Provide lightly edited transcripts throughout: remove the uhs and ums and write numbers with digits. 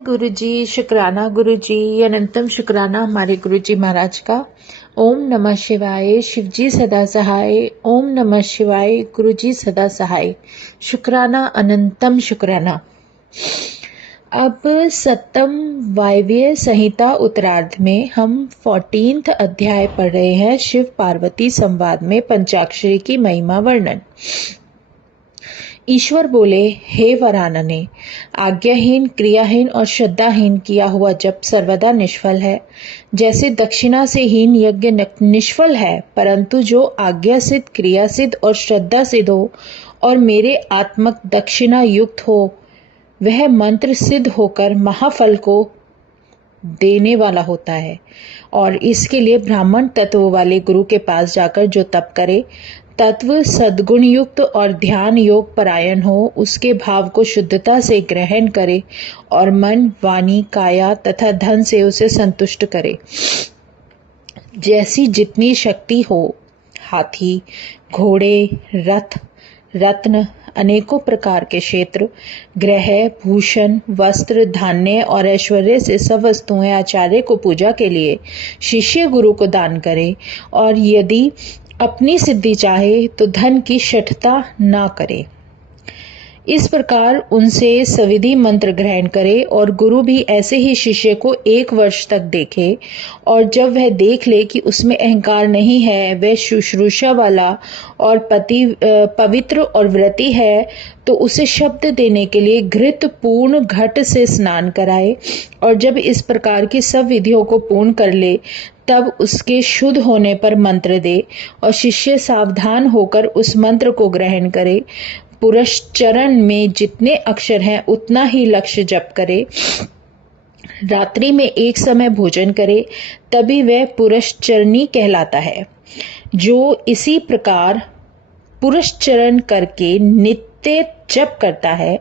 गुरुजी, शुक्राना गुरुजी, अनंतम शुक्राना हमारे गुरुजी महाराज का। ओम नमः शिवाय। शिवजी सदा सहाय। ओम नमः शिवाय। गुरुजी सदा सहाय। शुक्राना, अनंतम शुक्राना। अब सप्तम वायव्य संहिता उत्तरार्ध में हम 14th अध्याय पढ़ रहे हैं। शिव पार्वती संवाद में पंचाक्षरी की महिमा वर्णन। ईश्वर बोले, हे वरानने, आज्ञाहीन, क्रियाहीन और श्रद्धाहीन किया हुआ जप सर्वदा निष्फल है। जैसे दक्षिणा से हीन यज्ञ निष्फल है, परंतु जो आज्ञा सिद्ध, क्रिया सिद्ध और श्रद्धा सिद्ध हो और मेरे आत्मक दक्षिणा युक्त हो, वह मंत्र सिद्ध होकर महाफल को देने वाला होता है। और इसके लिए ब्राह्मण तत्व वाले गुरु के पास जाकर जो तप करे, तत्व सद्गुण युक्त और ध्यान योग परायण हो, उसके भाव को शुद्धता से ग्रहण करे और मन, वाणी, काया तथा धन से उसे संतुष्ट करे। जैसी जितनी शक्ति हो, हाथी, घोड़े, रथ, रत्न, अनेकों प्रकार के क्षेत्र, ग्रह, भूषण, वस्त्र, धान्य और ऐश्वर्य से सब वस्तुएं आचार्य को पूजा के लिए शिष्य गुरु को दान करे, और यदि अपनी सिद्धि चाहे तो धन की शठता ना करे। इस प्रकार उनसे सविधि मंत्र ग्रहण करे और गुरु भी ऐसे ही शिष्य को 1 वर्ष तक देखे, और जब वह देख ले कि उसमें अहंकार नहीं है, वह शुश्रूषा वाला और पवित्र और व्रती है, तो उसे शब्द देने के लिए घृत पूर्ण घट से स्नान कराए, और जब इस प्रकार की सब विधियों को पूर्ण कर ले, तब उसके शुद्ध होने पर मंत्र दे, और शिष्य सावधान होकर उस मंत्र को ग्रहण करे। पुरस्चरण में जितने अक्षर हैं उतना ही लक्ष्य जप करे। रात्रि में एक समय भोजन करे, तभी वह पुरस्चरणी कहलाता है। जो इसी प्रकार पुरस्चरण करके नित्य जप करता है,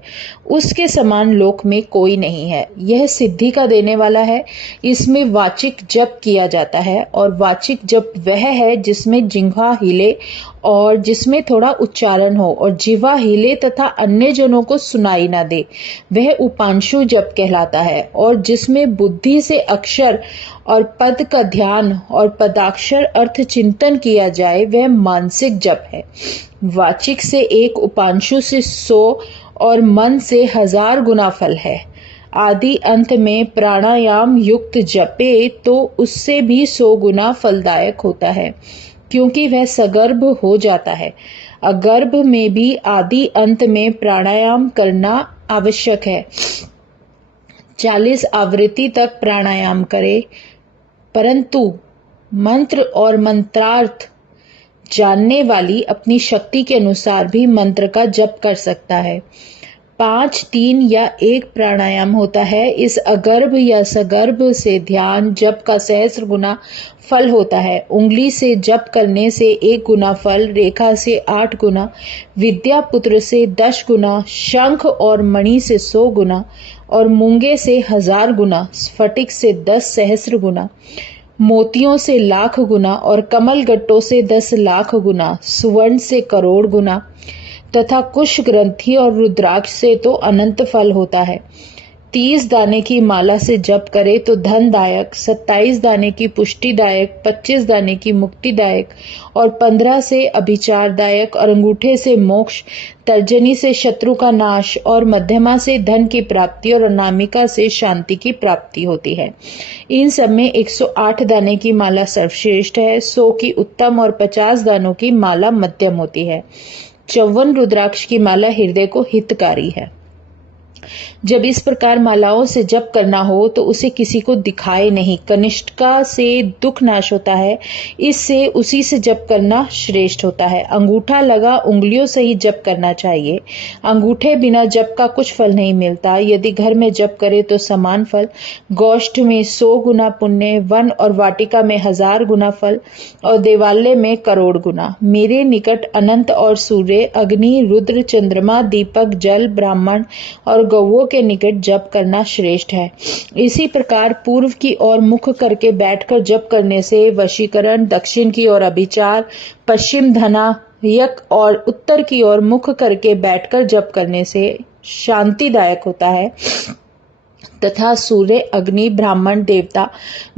उसके समान लोक में कोई नहीं है। यह सिद्धि का देने वाला है। इसमें वाचिक जप किया जाता है, और वाचिक जप वह है जिसमें जिह्वा हिले और जिसमें थोड़ा उच्चारण हो और जिह्वा हिले तथा अन्य जनों को सुनाई ना दे, वह उपांशु जप कहलाता है। और जिसमें बुद्धि से अक्षर और पद का ध्यान और पदाक्षर अर्थ चिंतन किया जाए, वह मानसिक जप है। वाचिक से 1 उपांशु से 100 और मन से 1000 गुना फल है। आदि अंत में प्राणायाम युक्त जपे तो उससे भी 100 गुना फलदायक होता है, क्योंकि वह सगर्भ हो जाता है। अगर्भ में भी आदि अंत में प्राणायाम करना आवश्यक है। 40 आवृत्ति तक प्राणायाम करे, परंतु मंत्र और मंत्रार्थ जानने वाली अपनी शक्ति के अनुसार भी मंत्र का जप कर सकता है। 5, 3 या 1 प्राणायाम होता है। इस अगर्भ या सगर्भ से ध्यान जप का 1000 गुना फल होता है। उंगली से जप करने से 1 गुना फल, रेखा से 8 गुना, विद्यापुत्र से 10 गुना, शंख और मणि से 100 गुना, और मूंगे से 1000 गुना, स्फटिक से 10 सहस्र गुना, मोतियों से 1,00,000 गुना, और कमल गट्टों से 10 लाख गुना, सुवर्ण से करोड़ गुना, तथा कुश ग्रंथि और रुद्राक्ष से तो अनंत फल होता है। 30 दाने की माला से जप करे तो धनदायक, 27 दाने की पुष्टिदायक, 25 दाने की मुक्तिदायक, और 15 से अभिचारदायक, और अंगूठे से मोक्ष, तर्जनी से शत्रु का नाश, और मध्यमा से धन की प्राप्ति, और अनामिका से शांति की प्राप्ति होती है। इन सब में 108 दाने की माला सर्वश्रेष्ठ है। 100 की उत्तम और 50 दानों की माला मध्यम होती है। 54 रुद्राक्ष की माला हृदय को हितकारी है। जब इस प्रकार मालाओं से जप करना हो तो उसे किसी को दिखाए नहीं। कनिष्ठिका से दुख नाश होता है, इससे उसी से जप करना श्रेष्ठ होता है। अंगूठा लगा उंगलियों से ही जप करना चाहिए। अंगूठे बिना जप का कुछ फल नहीं मिलता। यदि घर में जप करे तो समान फल, गोष्ठ में 100 गुना पुण्य, वन और वाटिका में 1000 गुना फल, और देवालय में करोड़ गुना। मेरे निकट अनंत और सूर्य, अग्नि, रुद्र, चंद्रमा, दीपक, जल, ब्राह्मण और गौओं के निकट जप करना श्रेष्ठ है। इसी प्रकार पूर्व की ओर मुख करके बैठकर जप करने से वशीकरण, दक्षिण की ओर अभिचार, पश्चिम धनायक और उत्तर की ओर मुख करके बैठकर जप करने से शांतिदायक होता है। तथा सूर्य, अग्नि, ब्राह्मण, देवता,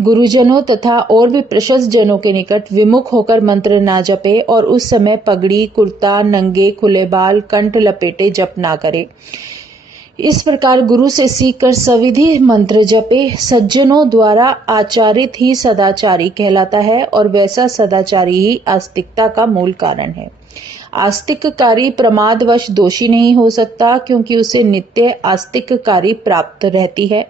गुरुजनों तथा और भी प्रशस्त जनों के निकट विमुख होकर मंत्र ना जपे और उस समय पगड़ी, कुर्ता, नंगे खुले बाल, कंठ लपेटे जप ना करे। इस प्रकार गुरु से सीखकर सविधि मंत्र जपे। सज्जनों द्वारा आचारित ही सदाचारी कहलाता है और वैसा सदाचारी ही आस्तिकता का मूल कारण है। आस्तिककारी प्रमादवश दोषी नहीं हो सकता, क्योंकि उसे नित्य आस्तिककारी प्राप्त रहती है।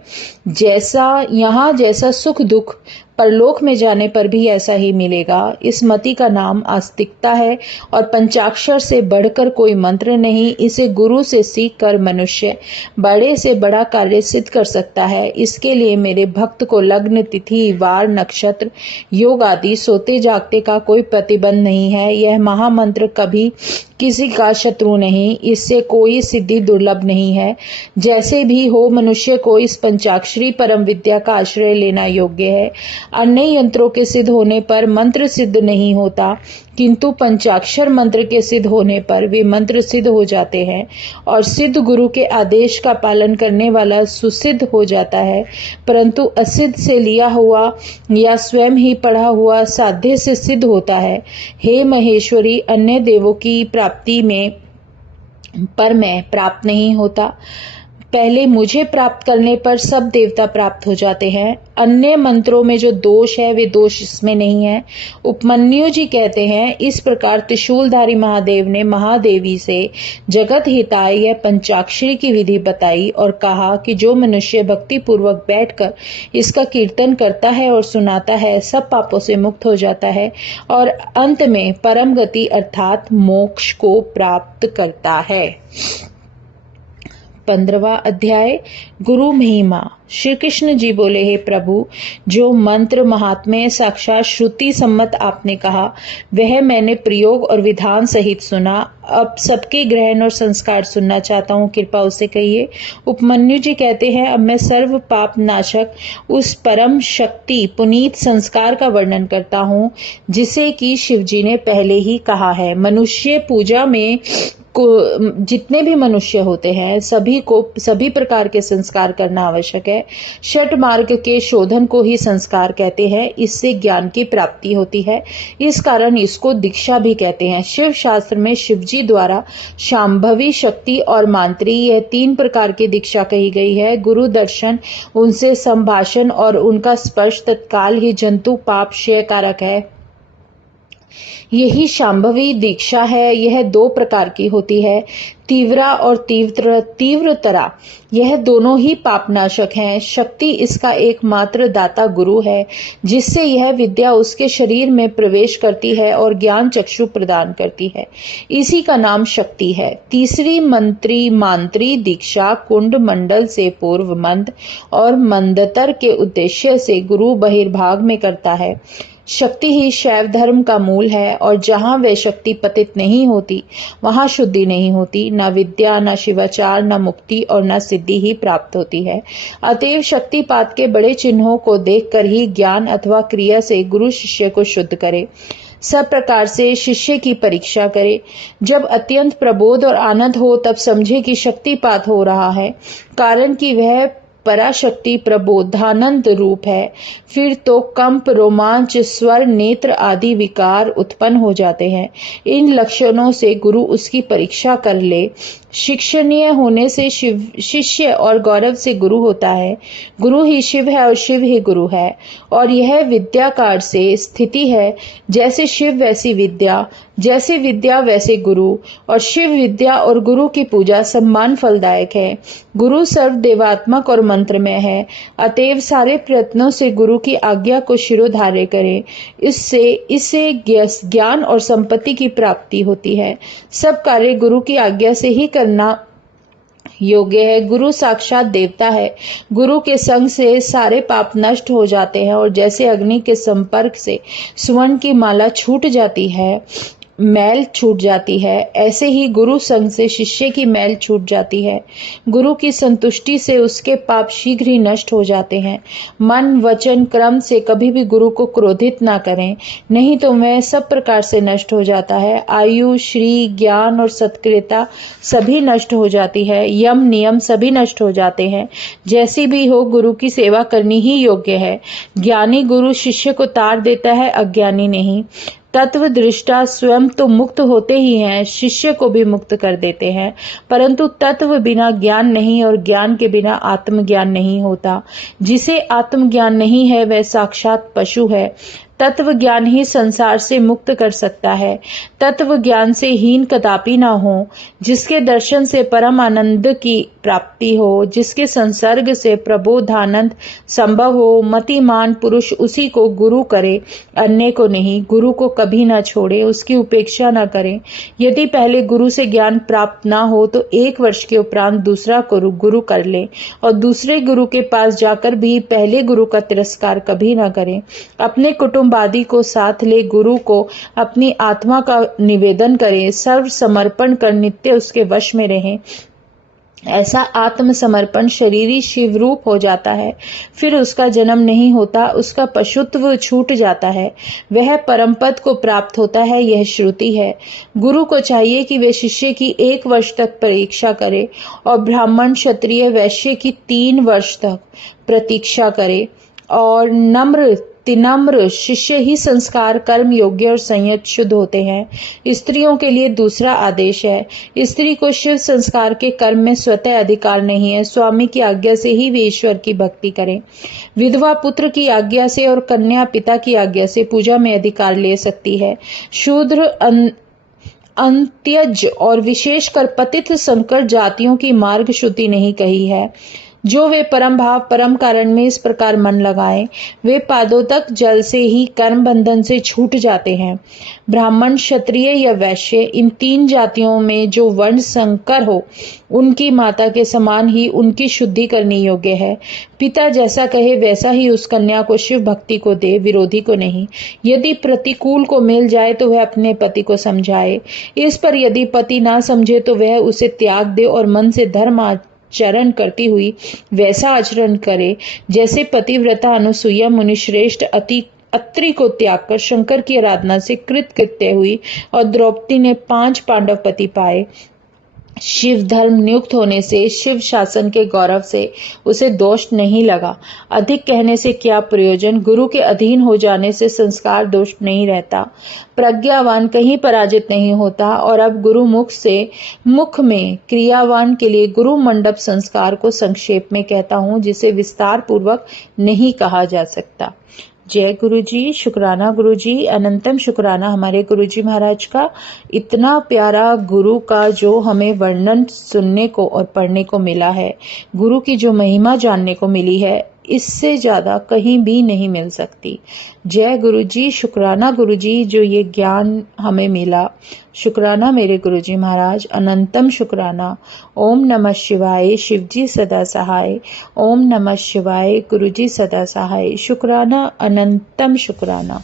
जैसा सुख दुख परलोक में जाने पर भी ऐसा ही मिलेगा। इस मति का नाम आस्तिकता है और पंचाक्षर से बढ़कर कोई मंत्र नहीं। इसे गुरु से सीख कर मनुष्य बड़े से बड़ा कार्य सिद्ध कर सकता है। इसके लिए मेरे भक्त को लग्न, तिथि, वार, नक्षत्र, योग आदि सोते जागते का कोई प्रतिबंध नहीं है। यह महामंत्र कभी किसी का शत्रु नहीं, इससे कोई सिद्धि दुर्लभ नहीं है। जैसे भी हो, मनुष्य को इस पंचाक्षरी परम विद्या का आश्रय लेना योग्य है। अन्य यंत्रों के सिद्ध होने पर मंत्र सिद्ध नहीं होता, किंतु पंचाक्षर मंत्र के सिद्ध होने पर वे मंत्र सिद्ध हो जाते हैं और सिद्ध गुरु के आदेश का पालन करने वाला सुसिद्ध हो जाता है। परंतु असिद्ध से लिया हुआ या स्वयं ही पढ़ा हुआ साध्य से सिद्ध होता है। हे महेश्वरी, अन्य देवों की प्राप्ति में पर मैं प्राप्त नहीं होता। पहले मुझे प्राप्त करने पर सब देवता प्राप्त हो जाते हैं। अन्य मंत्रों में जो दोष है वे दोष इसमें नहीं है। उपमन्यु जी कहते हैं, इस प्रकार त्रिशूलधारी महादेव ने महादेवी से जगत हिताय यह पंचाक्षरी की विधि बताई और कहा कि जो मनुष्य भक्ति पूर्वक बैठकर इसका कीर्तन करता है और सुनाता है, सब पापों से मुक्त हो जाता है और अंत में परम गति अर्थात मोक्ष को प्राप्त करता है। 15वां अध्याय गुरु महिमा। श्री कृष्ण जी बोले, हे प्रभु, जो मंत्र महात्म्य साक्षात श्रुति सम्मत आपने कहा वह मैंने प्रयोग और विधान सहित सुना। अब सबके ग्रहण और संस्कार सुनना चाहता हूँ, कृपा उसे कहिए। उपमन्यु जी कहते हैं, अब मैं सर्व पाप नाशक उस परम शक्ति पुनीत संस्कार का वर्णन करता हूँ, जिसे कि शिव जी ने पहले ही कहा है। मनुष्य पूजा में जितने भी मनुष्य होते हैं सभी को सभी प्रकार के संस्कार करना आवश्यक है। षट मार्ग के शोधन को ही संस्कार कहते हैं। इससे ज्ञान की प्राप्ति होती है, इस कारण इसको दीक्षा भी कहते हैं। शिव शास्त्र में शिव जी द्वारा शांभवी शक्ति और मांत्री यह 3 प्रकार की दीक्षा कही गई है। गुरु दर्शन, उनसे संभाषण और उनका स्पर्श तत्काल ही जंतु पाप क्षय कारक है, यही शांभवी दीक्षा है। यह 2 प्रकार की होती है, तीव्रा और तीव्रतरा। यह दोनों ही पापनाशक हैं। शक्ति इसका एकमात्र दाता गुरु है, जिससे यह विद्या उसके शरीर में प्रवेश करती है और ज्ञान चक्षु प्रदान करती है। इसी का नाम शक्ति है। तीसरी मांत्री दीक्षा कुंड मंडल से पूर्व मंद और मंदतर के उद्देश्य से गुरु बहिर्भाग में करता है। शक्ति ही शैव धर्म का मूल है और जहाँ वह शक्ति पतित नहीं होती वहाँ शुद्धि नहीं होती, न विद्या, न शिवाचार, न मुक्ति और न सिद्धि ही प्राप्त होती है। अतएव शक्तिपात के बड़े चिन्हों को देखकर ही ज्ञान अथवा क्रिया से गुरु शिष्य को शुद्ध करे। सब प्रकार से शिष्य की परीक्षा करे। जब अत्यंत प्रबोध और आनंद हो तब समझे कि शक्तिपात हो रहा है, कारण कि वह पराशक्ति प्रबोधानंद रूप है। फिर तो कंप, रोमांच, स्वर, नेत्र आदि विकार उत्पन्न हो जाते हैं। इन लक्षणों से गुरु उसकी परीक्षा कर ले। शिक्षणीय होने से शिष्य और गौरव से गुरु होता है। गुरु ही शिव है और शिव ही गुरु है, और यह विद्याकार से स्थिति है। जैसे शिव वैसी विद्या, जैसे विद्या वैसे गुरु, और शिव विद्या और गुरु की पूजा सम्मान फलदायक है। गुरु सर्व देवात्मक और मंत्रमय है। अतएव सारे प्रयत्नों से गुरु की आज्ञा को शिरोधार्य करें। इससे ज्ञान और संपत्ति की प्राप्ति होती है। सब कार्य गुरु की आज्ञा से ही करना योग्य है। गुरु साक्षात देवता है। गुरु के संग से सारे पाप नष्ट हो जाते हैं और जैसे अग्नि के संपर्क से सुवर्ण की माला छूट जाती है, मैल छूट जाती है, ऐसे ही गुरु संग से शिष्य की मैल छूट जाती है। गुरु की संतुष्टि से उसके पाप शीघ्र ही नष्ट हो जाते हैं। मन वचन क्रम से कभी भी गुरु को क्रोधित ना करें, नहीं तो वह सब प्रकार से नष्ट हो जाता है। आयु, श्री, ज्ञान और सत्क्रियता सभी नष्ट हो जाती है। यम नियम सभी नष्ट हो जाते हैं। जैसी भी हो, गुरु की सेवा करनी ही योग्य है। ज्ञानी गुरु शिष्य को तार देता है, अज्ञानी नहीं। तत्व दृष्टा स्वयं तो मुक्त होते ही हैं, शिष्य को भी मुक्त कर देते हैं, परंतु तत्व बिना ज्ञान नहीं और ज्ञान के बिना आत्मज्ञान नहीं होता। जिसे आत्मज्ञान नहीं है वह साक्षात पशु है। तत्व ज्ञान ही संसार से मुक्त कर सकता है। तत्व ज्ञान से हीन कदापि ना हो। जिसके दर्शन से परम आनंद की प्राप्ति हो, जिसके संसर्ग से प्रबोधानंद संभव हो, मतिमान पुरुष उसी को गुरु करे, अन्य को नहीं। गुरु को कभी ना छोड़े, उसकी उपेक्षा ना करें। यदि पहले गुरु से ज्ञान प्राप्त ना हो तो 1 वर्ष के उपरांत दूसरा गुरु कर ले, और दूसरे गुरु के पास जाकर भी पहले गुरु का तिरस्कार कभी ना करें। अपने कुटुंबादि को साथ ले, गुरु को अपनी आत्मा का निवेदन करें, सर्व समर्पण कर नित्य उसके वश में रहें। ऐसा आत्मसमर्पण शरीरी शिव रूप हो जाता है, फिर उसका जन्म नहीं होता, उसका पशुत्व छूट जाता है, वह परम पद को प्राप्त होता है। यह श्रुति है। गुरु को चाहिए कि वे शिष्य की 1 वर्ष तक परीक्षा करे और ब्राह्मण, क्षत्रिय, वैश्य की 3 वर्ष तक प्रतीक्षा करे, और नम्र तिनम्र शिष्य ही संस्कार, कर्म योग्य और संयत शुद्ध होते हैं। स्त्रियों के लिए दूसरा आदेश है। स्त्री को शिव संस्कार के कर्म में स्वतः अधिकार नहीं है। स्वामी की आज्ञा से ही वे ईश्वर की भक्ति करें। विधवा पुत्र की आज्ञा से और कन्या पिता की आज्ञा से पूजा में अधिकार ले सकती है। शूद्र, अंत्यज और विशेषकर पतित संकर जातियों की मार्ग श्रुति नहीं कही है। जो वे परम भाव परम कारण में इस प्रकार मन लगाएं, वे पादोदक जल से ही कर्म बंधन से छूट जाते हैं। ब्राह्मण, क्षत्रिय या वैश्य, इन 3 जातियों में जो वर्ण संकर हो, उनकी माता के समान ही उनकी शुद्धि करनी योग्य है। पिता जैसा कहे वैसा ही उस कन्या को शिव भक्ति को दे, विरोधी को नहीं। यदि प्रतिकूल को मिल जाए तो वह अपने पति को समझाए। इस पर यदि पति ना समझे तो वह उसे त्याग दे और मन से धर्म चरण करती हुई वैसा आचरण करे जैसे पतिव्रता अनुसुईया मुनिश्रेष्ठ अत्रि को त्याग कर शंकर की आराधना से कृतकृत्य हुई, और द्रौपदी ने 5 पांडव पति पाए। शिव धर्म नियुक्त होने से, शिव शासन के गौरव से उसे दोष नहीं लगा। अधिक कहने से क्या प्रयोजन। गुरु के अधीन हो जाने से संस्कार दोष नहीं रहता। प्रज्ञावान कहीं पराजित नहीं होता। और अब गुरु मुख में क्रियावान के लिए गुरु मंडप संस्कार को संक्षेप में कहता हूँ, जिसे विस्तार पूर्वक नहीं कहा जा सकता। जय गुरु जी, शुक्राना गुरु जी, अनंतम शुक्राना हमारे गुरु जी महाराज का। इतना प्यारा गुरु का जो हमें वर्णन सुनने को और पढ़ने को मिला है, गुरु की जो महिमा जानने को मिली है, इससे ज्यादा कहीं भी नहीं मिल सकती। जय गुरु जी, शुक्राना गुरु जी, जो ये ज्ञान हमें मिला। शुक्राना मेरे गुरु जी महाराज, अनंतम शुक्राना। ओम नमः शिवाय, शिव जी सदा सहाय। ओम नमः शिवाय, गुरु जी सदा सहाय। शुक्राना, अनंतम शुक्राना।